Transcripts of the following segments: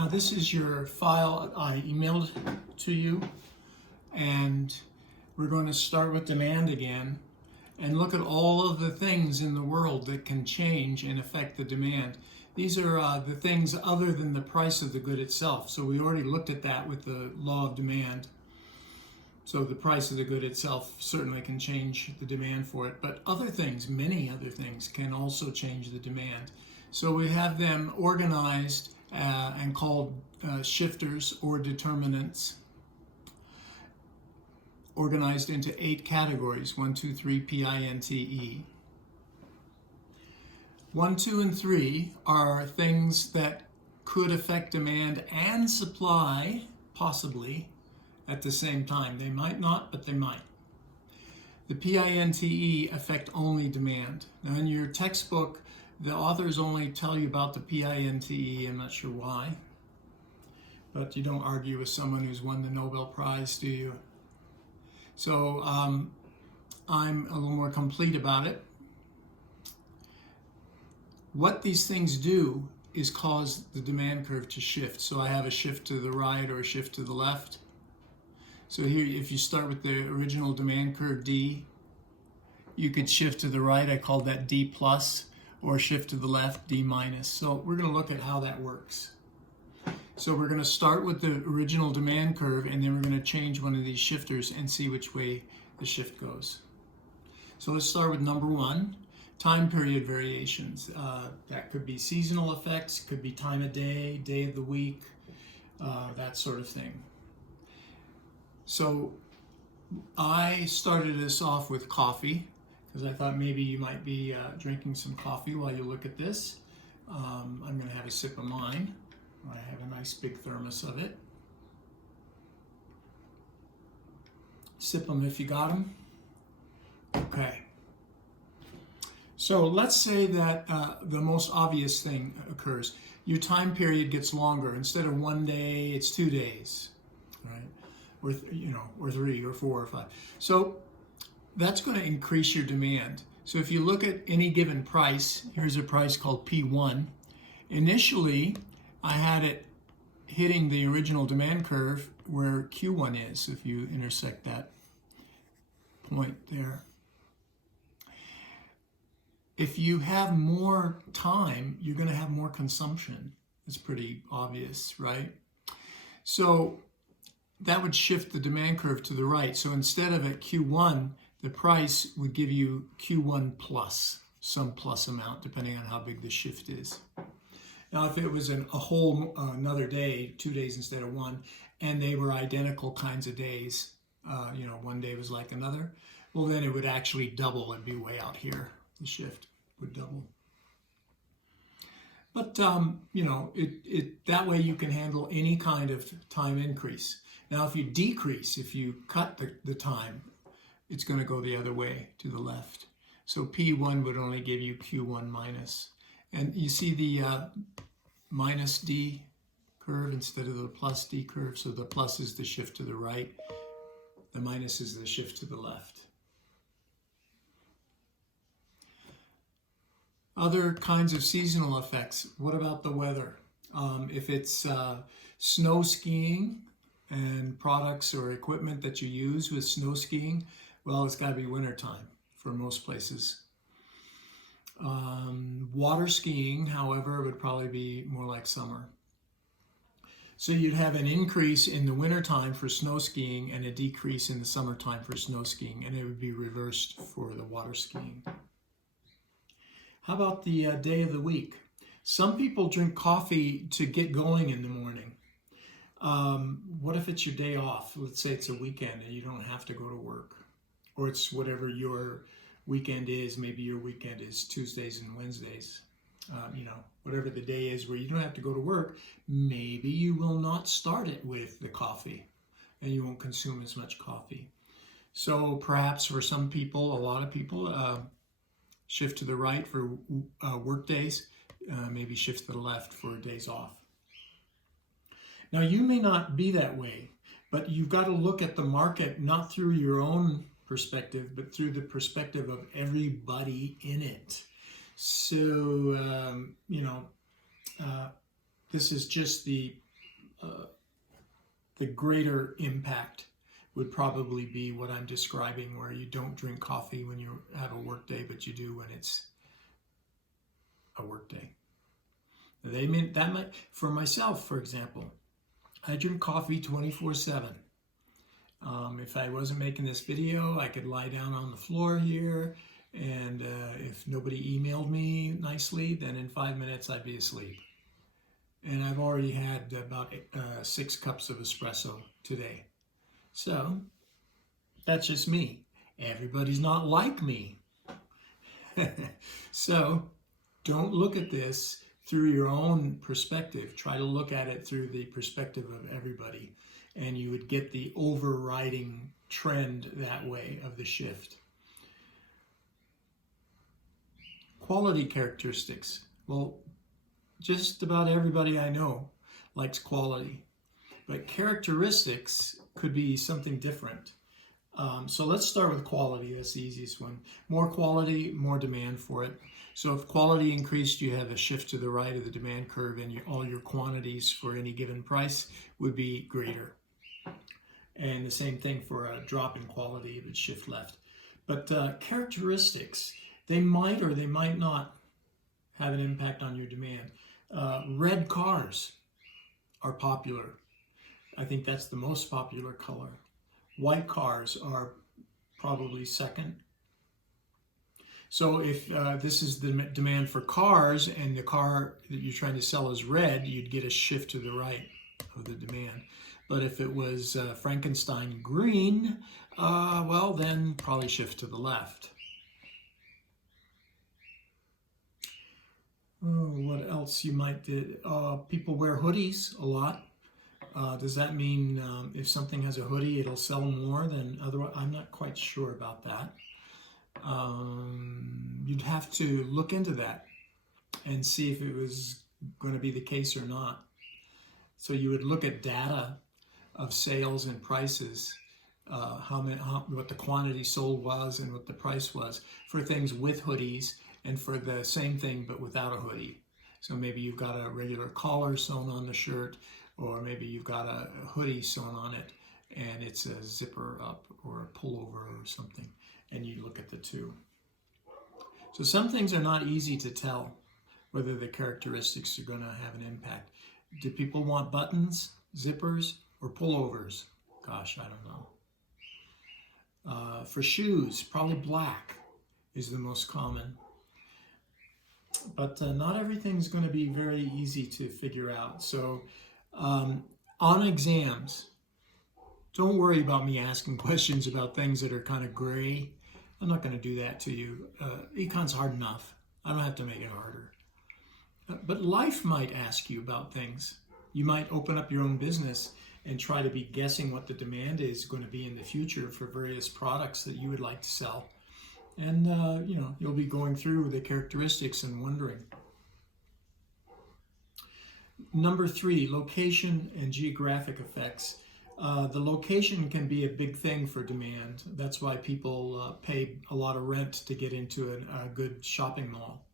Now this is your file I emailed to you, and we're going to start with demand again and look at all of the things in the world that can change and affect the demand. These are the things other than the price of the good itself. So we already looked at that with the law of demand. So the price of the good itself certainly can change the demand for it, but other things, many other things, can also change the demand. So we have them organized and called shifters or determinants, organized into 8 categories: 1, 2, 3, P-I-N-T-E. 1, 2, and 3 are things that could affect demand and supply, possibly, at the same time. They might not, but they might. The P-I-N-T-E affect only demand. Now in your textbook, the authors only tell you about the P-I-N-T-E. I'm not sure why. But you don't argue with someone who's won the Nobel Prize, do you? So I'm a little more complete about it. What these things do is cause the demand curve to shift. So I have a shift to the right or a shift to the left. So here, if you start with the original demand curve D, you could shift to the right, I called that D plus, or shift to the left, D minus. So we're going to look at how that works. So we're going to start with the original demand curve, and then we're going to change one of these shifters and see which way the shift goes. So let's start with number 1, time period variations. That could be seasonal effects, could be time of day, day of the week, that sort of thing. So I started this off with coffee because I thought maybe you might be drinking some coffee while you look at this. I'm going to have a sip of mine. I have a nice big thermos of it. Sip them if you got them. Okay. So let's say that the most obvious thing occurs. Your time period gets longer. Instead of 1 day, it's 2 days, right? Or 3 or 4 or 5. So that's going to increase your demand. So if you look at any given price, here's a price called P1. Initially, I had it hitting the original demand curve where Q1 is, if you intersect that point there. If you have more time, you're going to have more consumption. It's pretty obvious, right? So that would shift the demand curve to the right. So instead of at Q1, the price would give you Q1 plus, some plus amount, depending on how big the shift is. Now, if it was a whole another day, 2 days instead of 1, and they were identical kinds of days, 1 day was like another, well, then it would actually double and be way out here. The shift would double. But, that way you can handle any kind of time increase. Now, if you decrease, if you cut the time, it's going to go the other way to the left. So P1 would only give you Q1 minus. And you see the minus D curve instead of the plus D curve. So the plus is the shift to the right. The minus is the shift to the left. Other kinds of seasonal effects. What about the weather? If it's snow skiing and products or equipment that you use with snow skiing, well, it's got to be wintertime for most places. Water skiing, however, would probably be more like summer. So you'd have an increase in the wintertime for snow skiing and a decrease in the summertime for snow skiing, and it would be reversed for the water skiing. How about the day of the week? Some people drink coffee to get going in the morning. What if it's your day off? Let's say it's a weekend and you don't have to go to work. Or it's whatever your weekend is. Maybe your weekend is Tuesdays and Wednesdays. Whatever the day is where you don't have to go to work, maybe you will not start it with the coffee and you won't consume as much coffee. So perhaps for some people, a lot of people, shift to the right for work days, maybe shift to the left for days off. Now you may not be that way, but you've got to look at the market not through your own perspective, but through the perspective of everybody in it. So, this is just the the greater impact would probably be what I'm describing, where you don't drink coffee when you have a work day, but you do when it's a work day. They mean that might, for myself, for example, I drink coffee 24/7. If I wasn't making this video, I could lie down on the floor here, and if nobody emailed me nicely, then in 5 minutes I'd be asleep. And I've already had about 6 cups of espresso today. So that's just me. Everybody's not like me. So don't look at this through your own perspective. Try to look at it through the perspective of everybody, and you would get the overriding trend that way of the shift. Quality characteristics. Well, just about everybody I know likes quality, but characteristics could be something different. So let's start with quality. That's the easiest one. More quality, more demand for it. So if quality increased, you have a shift to the right of the demand curve, and all your quantities for any given price would be greater. And the same thing for a drop in quality, it would shift left. But characteristics, they might or they might not have an impact on your demand. Red cars are popular. I think that's the most popular color. White cars are probably second. So if this is the demand for cars and the car that you're trying to sell is red, you'd get a shift to the right of the demand. But if it was Frankenstein green, well, then probably shift to the left. Oh, what else you might do? People wear hoodies a lot. Does that mean if something has a hoodie, it'll sell more than otherwise? I'm not quite sure about that. You'd have to look into that and see if it was going to be the case or not. So you would look at data of sales and prices, what the quantity sold was and what the price was for things with hoodies, and for the same thing but without a hoodie. So maybe you've got a regular collar sewn on the shirt, or maybe you've got a hoodie sewn on it and it's a zipper up or a pullover or something, and you look at the two. So some things are not easy to tell whether the characteristics are going to have an impact. Do people want buttons, zippers, or pullovers? Gosh, I don't know. For shoes, probably black is the most common. But not everything's going to be very easy to figure out. So on exams, don't worry about me asking questions about things that are kind of gray. I'm not going to do that to you. Econ's hard enough. I don't have to make it harder. But life might ask you about things. You might open up your own business and try to be guessing what the demand is going to be in the future for various products that you would like to sell. And, you'll be going through the characteristics and wondering. Number 3, location and geographic effects. The location can be a big thing for demand. That's why people pay a lot of rent to get into a good shopping mall.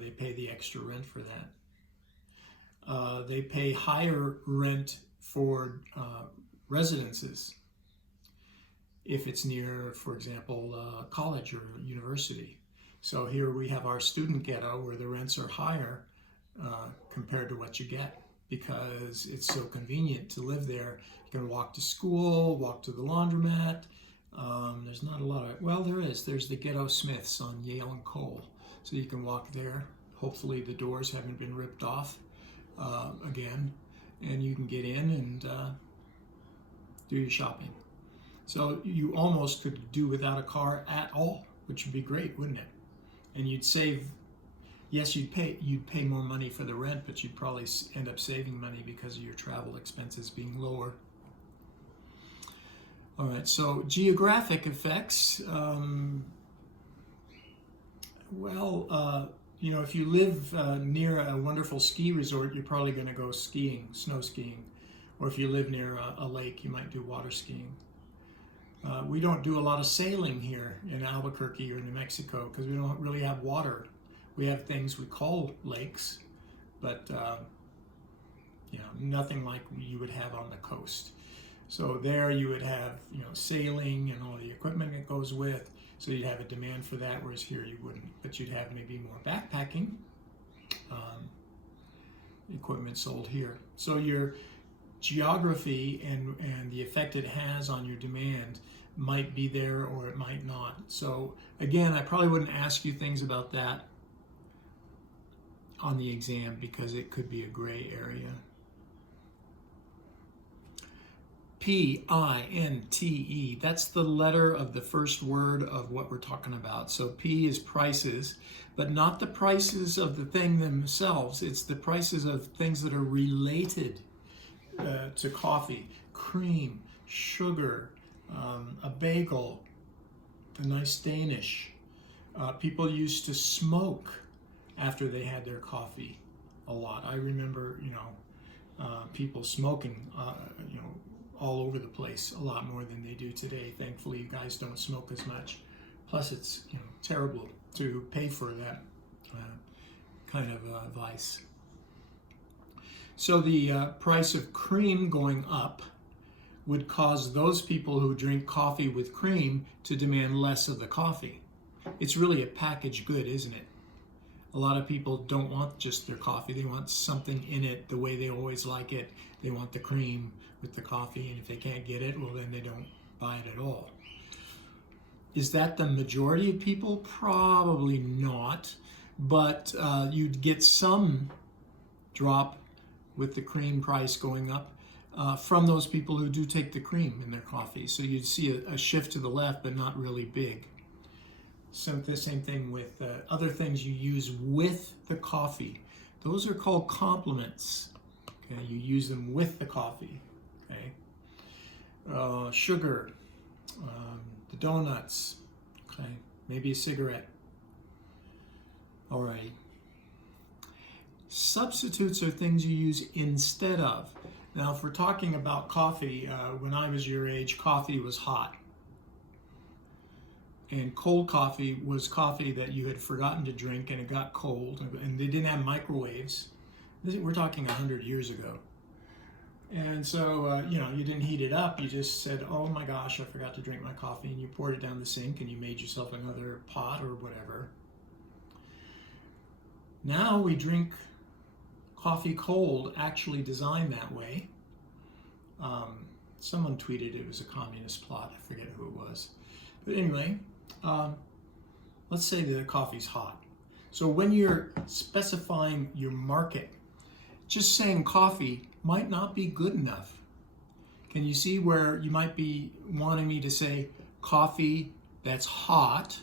They pay the extra rent for that. They pay higher rent for residences if it's near, for example, college or university. So here we have our student ghetto where the rents are higher compared to what you get, because it's so convenient to live there. You can walk to school, walk to the laundromat. There's not a lot of, well, there is. There's the Ghetto Smiths on Yale and Cole. So you can walk there. Hopefully the doors haven't been ripped off again. And you can get in and do your shopping. So you almost could do without a car at all, which would be great, wouldn't it? And you'd save, yes, you'd pay more money for the rent, but you'd probably end up saving money because of your travel expenses being lower. All right, so geographic effects. If you live near a wonderful ski resort, you're probably going to go skiing, snow skiing. Or if you live near a lake, you might do water skiing. We don't do a lot of sailing here in Albuquerque or New Mexico because we don't really have water. We have things we call lakes, but nothing like you would have on the coast. So there you would have, sailing and all the equipment that goes with. So you'd have a demand for that, whereas here you wouldn't. But you'd have maybe more backpacking equipment sold here. So your geography and the effect it has on your demand might be there or it might not. So again, I probably wouldn't ask you things about that on the exam because it could be a gray area. P-I-N-T-E, that's the letter of the first word of what we're talking about. So P is prices, but not the prices of the thing themselves. It's the prices of things that are related to coffee. Cream, sugar, a bagel, a nice Danish. People used to smoke after they had their coffee a lot. I remember, people smoking, all over the place a lot more than they do today. Thankfully, you guys don't smoke as much. Plus, it's terrible to pay for that kind of vice. So the price of cream going up would cause those people who drink coffee with cream to demand less of the coffee. It's really a packaged good, isn't it? A lot of people don't want just their coffee. They want something in it the way they always like it. They want the cream with the coffee, and if they can't get it, well, then they don't buy it at all. Is that the majority of people? Probably not, but you'd get some drop with the cream price going up from those people who do take the cream in their coffee. So you'd see a shift to the left, but not really big. The same thing with other things you use with the coffee. Those are called complements. Okay, you use them with the coffee. Okay, sugar, the donuts. Okay, maybe a cigarette. All right. Substitutes are things you use instead of. Now, if we're talking about coffee, when I was your age, coffee was hot. And cold coffee was coffee that you had forgotten to drink and it got cold, and they didn't have microwaves. We're talking 100 years ago. And so, you didn't heat it up. You just said, oh my gosh, I forgot to drink my coffee. And you poured it down the sink and you made yourself another pot or whatever. Now we drink coffee cold, actually designed that way. Someone tweeted it was a communist plot. I forget who it was. But anyway, let's say the coffee's hot. So when you're specifying your market, just saying coffee might not be good enough. Can you see where you might be wanting me to say coffee that's hot?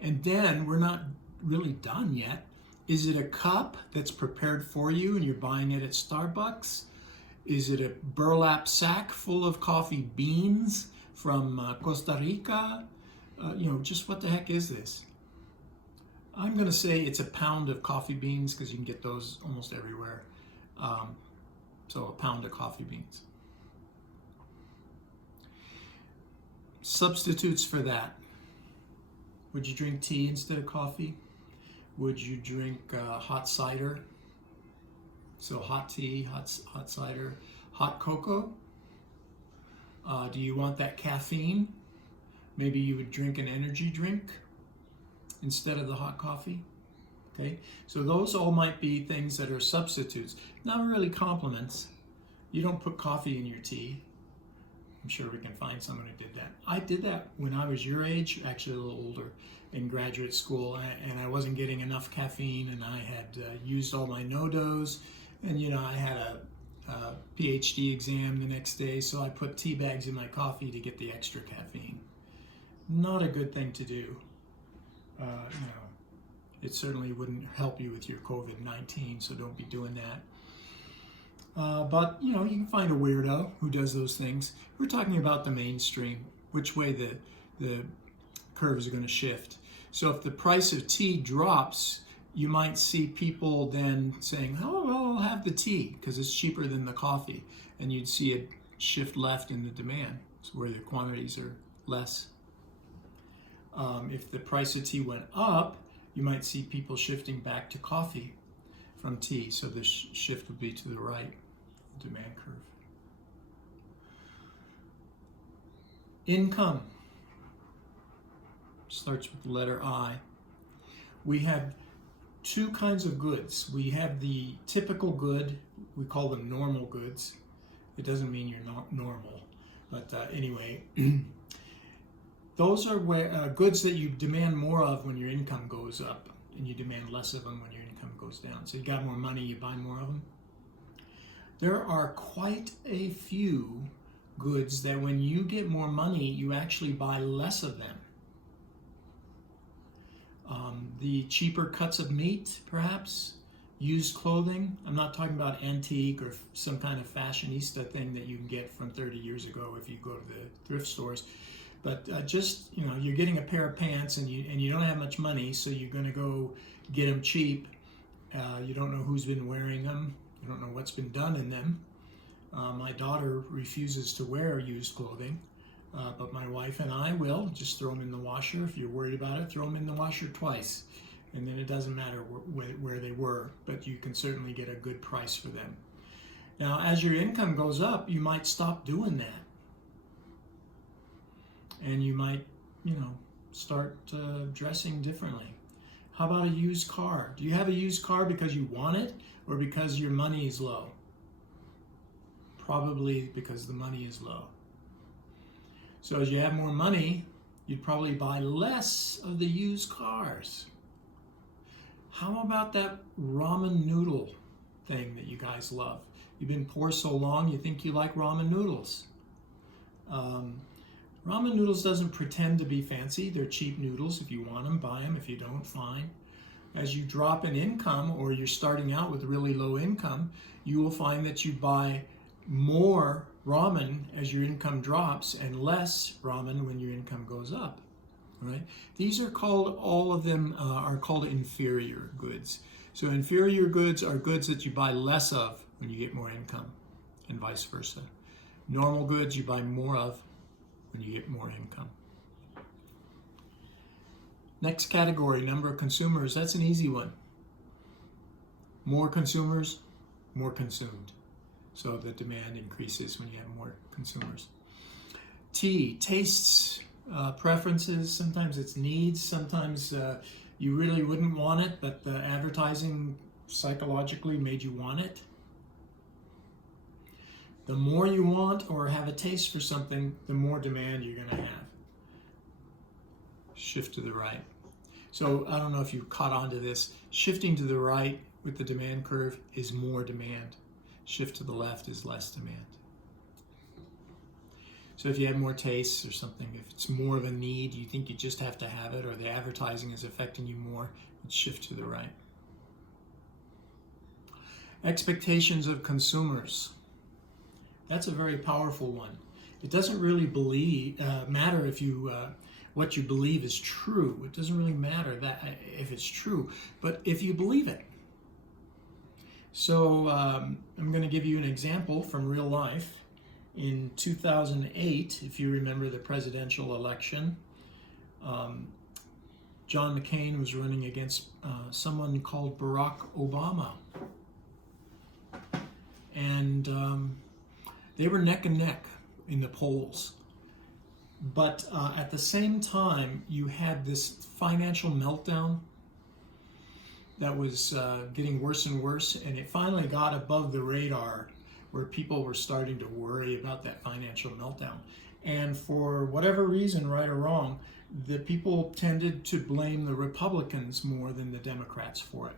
And then we're not really done yet. Is it a cup that's prepared for you and you're buying it at Starbucks? Is it a burlap sack full of coffee beans from Costa Rica? Just what the heck is this? I'm going to say it's a pound of coffee beans because you can get those almost everywhere. So a pound of coffee beans. Substitutes for that. Would you drink tea instead of coffee? Would you drink hot cider? So hot tea, hot cider, hot cocoa. Do you want that caffeine? Maybe you would drink an energy drink instead of the hot coffee. Okay, so those all might be things that are substitutes, not really complements. You don't put coffee in your tea. I'm sure we can find someone who did that. I did that when I was your age, actually a little older, in graduate school, and I wasn't getting enough caffeine, and I had used all my NoDoz, and I had a PhD exam the next day, so I put tea bags in my coffee to get the extra caffeine. Not a good thing to do. It certainly wouldn't help you with your COVID-19, so don't be doing that. But you can find a weirdo who does those things. We're talking about the mainstream, which way the curves are going to shift. So if the price of tea drops, you might see people then saying, oh, well, I'll have the tea because it's cheaper than the coffee. And you'd see it shift left in the demand, so where the quantities are less. If the price of tea went up, you might see people shifting back to coffee from T. So the shift would be to the right, demand curve. Income starts with the letter I. We have two kinds of goods. We have the typical good, we call them normal goods. It doesn't mean you're not normal, but anyway, those are goods that you demand more of when your income goes up, and you demand less of them when your income goes down. So you got more money, you buy more of them. There are quite a few goods that when you get more money, you actually buy less of them. The cheaper cuts of meat, perhaps, used clothing. I'm not talking about antique or some kind of fashionista thing that you can get from 30 years ago if you go to the thrift stores. But just, you're getting a pair of pants and you don't have much money, so you're going to go get them cheap. You don't know who's been wearing them. You don't know what's been done in them. My daughter refuses to wear used clothing, but my wife and I will just throw them in the washer. If you're worried about it, throw them in the washer twice, and then it doesn't matter where they were, but you can certainly get a good price for them. Now, as your income goes up, you might stop doing that, and you might, start dressing differently. How about a used car? Do you have a used car because you want it or because your money is low? Probably because the money is low. So as you have more money, you'd probably buy less of the used cars. How about that ramen noodle thing that you guys love? You've been poor so long, you think you like ramen noodles. Ramen noodles doesn't pretend to be fancy. They're cheap noodles. If you want them, buy them. If you don't, fine. As you drop in income, or you're starting out with really low income, you will find that you buy more ramen as your income drops and less ramen when your income goes up. Right? These are called, all of them are called inferior goods. So inferior goods are goods that you buy less of when you get more income, and vice versa. Normal goods you buy more of when you get more income. Next category, number of consumers. That's an easy one. More consumers, more consumed. So the demand increases when you have more consumers. T, tastes, preferences. Sometimes it's needs. Sometimes you really wouldn't want it, but the advertising psychologically made you want it. The more you want or have a taste for something, the more demand you're going to have. Shift to the right. So I don't know if you caught on to this. Shifting to the right with the demand curve is more demand. Shift to the left is less demand. So if you have more tastes or something, if it's more of a need, you think you just have to have it, or the advertising is affecting you more, shift to the right. Expectations of consumers. That's a very powerful one. It doesn't really matter if you what you believe is true. It doesn't really matter that if it's true, but if you believe it. So I'm going to give you an example from real life. In 2008, if you remember the presidential election, John McCain was running against someone called Barack Obama. And they were neck and neck in the polls. But at the same time, you had this financial meltdown that was getting worse and worse, and it finally got above the radar where people were starting to worry about that financial meltdown. And for whatever reason, right or wrong, the people tended to blame the Republicans more than the Democrats for it.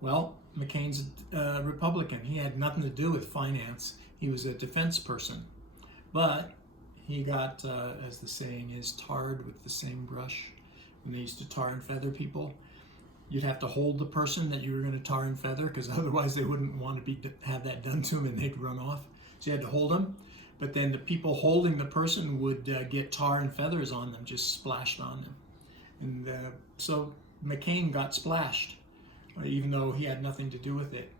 Well, McCain's a Republican. He had nothing to do with finance. He was a defense person. But he got, as the saying is, tarred with the same brush. When they used to tar and feather people, you'd have to hold the person that you were going to tar and feather, because otherwise they wouldn't want to have that done to them and they'd run off. So you had to hold them. But then the people holding the person would get tar and feathers on them, just splashed on them. And so McCain got splashed, even though he had nothing to do with it.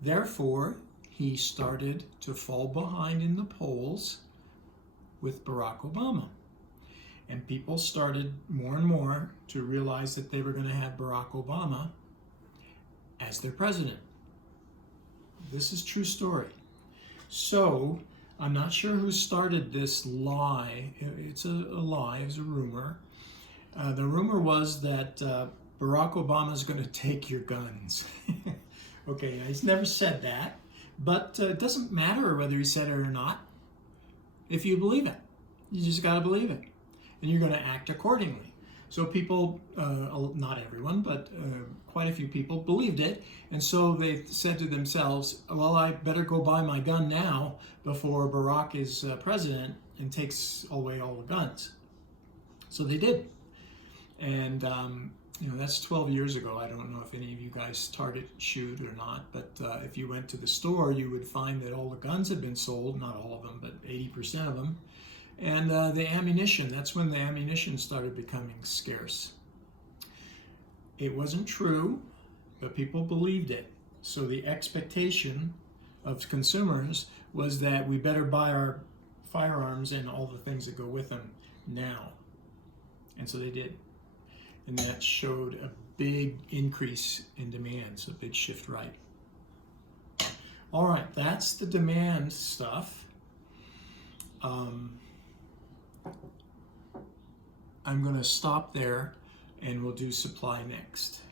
Therefore, he started to fall behind in the polls with Barack Obama. And people started more and more to realize that they were going to have Barack Obama as their president. This is true story. So I'm not sure who started this lie. It's a lie, it's a rumor. The rumor was that Barack Obama is going to take your guns. Okay, he's never said that, but it doesn't matter whether he said it or not. If you believe it, you just got to believe it, and you're going to act accordingly. So people, not everyone, but quite a few people believed it, and so they said to themselves, well, I better go buy my gun now before Barack is president and takes away all the guns. So they did. And that's 12 years ago. I don't know if any of you guys target shoot or not, but if you went to the store, you would find that all the guns had been sold, not all of them, but 80% of them. And the ammunition, that's when the ammunition started becoming scarce. It wasn't true, but people believed it. So the expectation of consumers was that we better buy our firearms and all the things that go with them now. And so they did. And that showed a big increase in demand, so a big shift right. All right, that's the demand stuff. I'm going to stop there and we'll do supply next.